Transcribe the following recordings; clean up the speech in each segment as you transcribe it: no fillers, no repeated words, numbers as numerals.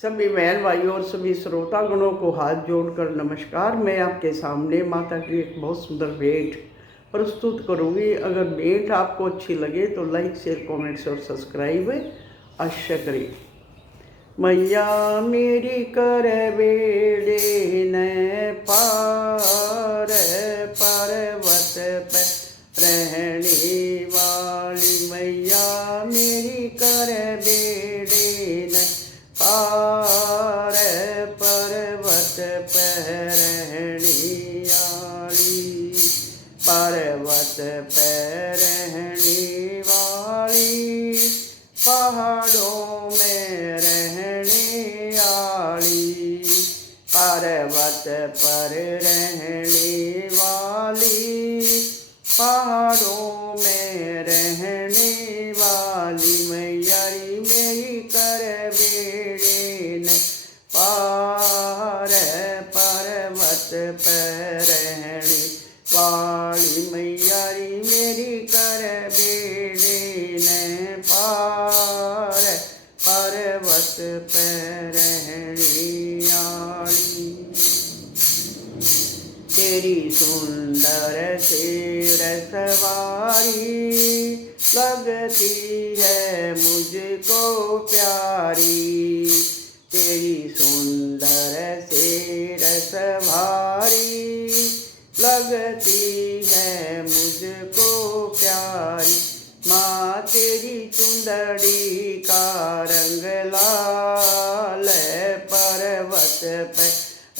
सभी बहन भाइयों और सभी श्रोतागणों को हाथ जोड़कर नमस्कार। मैं आपके सामने माता की एक बहुत सुंदर भेंट प्रस्तुत करूंगी। अगर भेंट आपको अच्छी लगे तो लाइक शेयर कमेंट्स और सब्सक्राइब अवश्य करें। मैया मेरी कर बेड़े न पार, पर्वत पे रहने वाली मैया मेरी कर बेड़े न पार, पर्वत पे रहने वाली, पर्वत पे रहने वाली, पहाड़ों में रहने वाली, पर्वत पर रहने वाली, पहाड़ों में रहने वाली मैया मेरी कर बेड़े न पार, पर्वत पर रहने वाली मैया मेरी कर बेड़े न पार, पर्वत पर रहने वाली। तेरी सुंदर शेर सवारी लगती है मुझको प्यारी, तेरी सुंदर शेर सवारी लगती है मुझको प्यारी। माँ तेरी चुंदड़ी का रंग लाल, पर्वत पे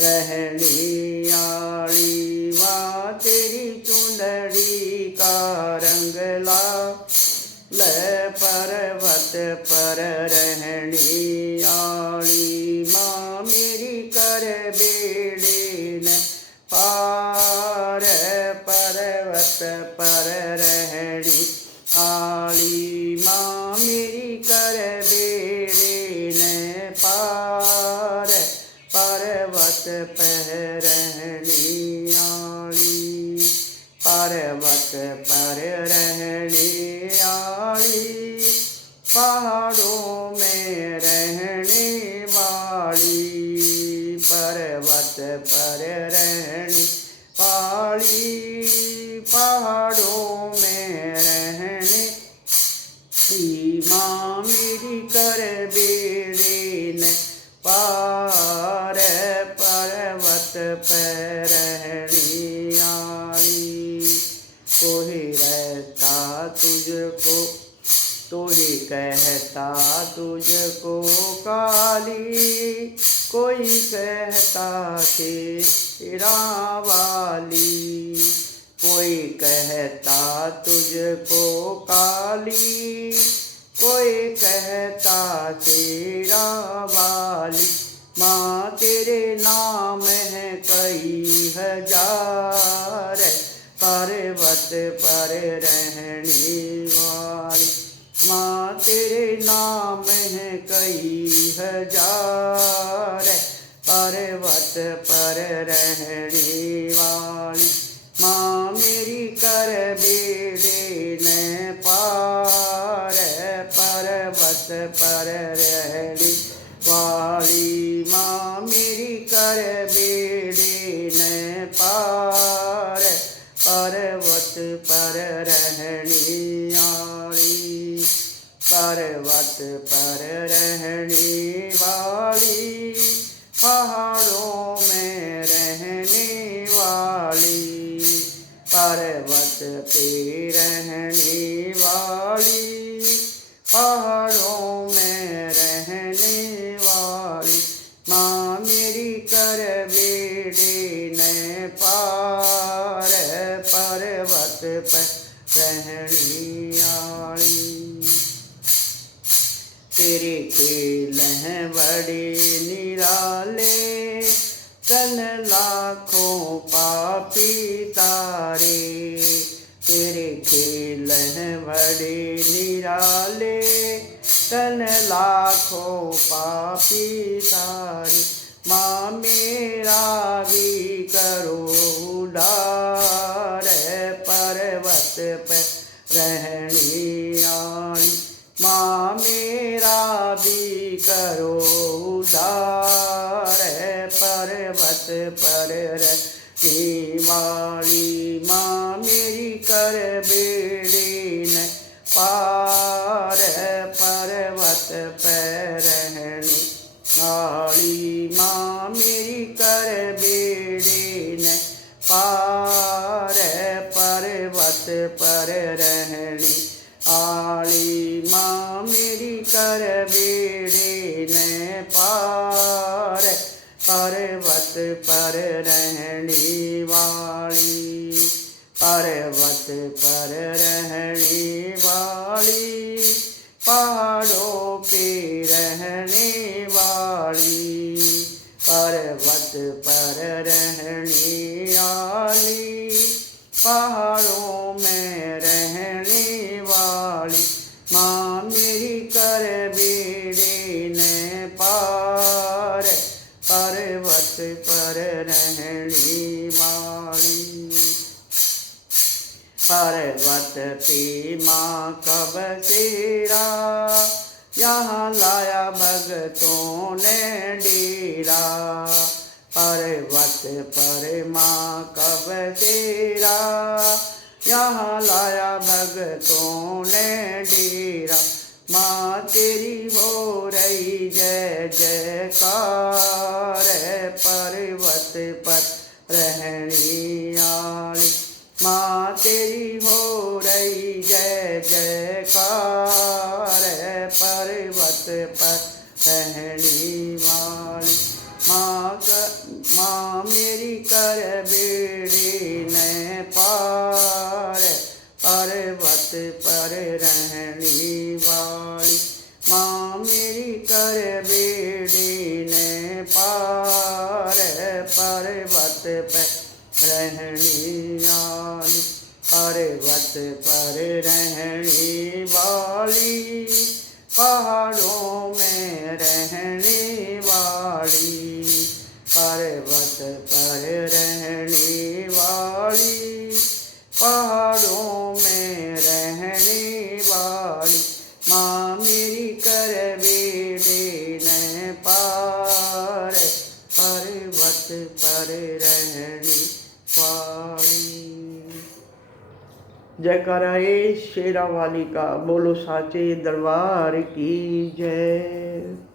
रहने वाली, माँ तेरी चुंदड़ी का रंग लाल, पर्वत पर रहने वाली, माँ मेरी कर बेड़े न पार, पर्वत पर रहने वाली, माँ मेरी कर बेड़े न पार, पर्वत पर रहने वाली, पर्वत पर रहने वाली, पहाड़ों में रहने वाली, पर्वत पर रहने वाली, पहाड़ों में रहने माँ मेरी कर बेड़े न पार, पर्वत पर रहने वाली। कोई रहता तुझको, तो ही कहता तुझको काली, कोई कहता शेरा वाली, कोई कहता तुझको काली, कोई कहता शेरा वाली। माँ तेरे नाम है कई हजार, पर्वत पर रहने वाली, माँ तेरे नाम है कई हजार, पर्वत पर रहने वाली, माँ मेरी कर बेड़े न पार, पर्वत पर रहने वाली, माँ मेरी कर बेड़े न पार, पर्वत पर रहने वाली, पर्वत पर रहने वाली, पहाड़ों में रहने वाली, पर्वत पे रहने वाली, पहाड़ों में रहने वाली, माँ मेरी कर बेड़े न पार, पर्वत पर रहने वाली। तेरे खेल हैं बड़े निराले, तन लाखों पापी तारे, तेरे खेल हैं बड़े निराले, तन लाखों पापी तारे, माँ मेरा भी करो उद्धार, पर्वत पे रहने वाली, माँ मेरा भी करो उद्धार, पर रहने वाली माँ मेरी कर बेड़ी न पार, पर्वत पर रहने वाली माँ मेरी कर बेड़ी न पार, पर्वत पर रहने वाली माँ मेरी कर बेड़ी न पार, पर्वत पर रहने वाली, पर्वत पर रहने वाली, पहाड़ों पे रहने वाली, पर्वत पर रहने वाली, पहाड़ों में रहने वाली माँ मेरी कर बेड़ी न पार, पर्वत पर रहने वाली। पर्वत पे माँ का बसेरा, यहाँ लाया भगतों ने डेरा, पर्वत पर माँ का बसेरा, यहाँ लाया भगतों ने डेरा, माँ तेरी हो रही जय जयकार, पर्वत पर रहने वाली माँ तेरी हो रही जय जयकार, पर्वत पर रहने वाली माँ मेरी कर बेड़ी न पार, पर्वत पर रहने वाली माँ मेरी कर बेड़ी न पार, पर्वत पर रहने वाली, पर्वत पर रहने वाली, पहाड़ों में रहने वाली, पर्वत पर रहने वाली, पहाड़ों में रहने वाली माँ मेरी कर बेड़ी न पार, पर्वत पर रहने वाली। जयकारा शेरा वाली का, बोलो साचे दरबार की जय।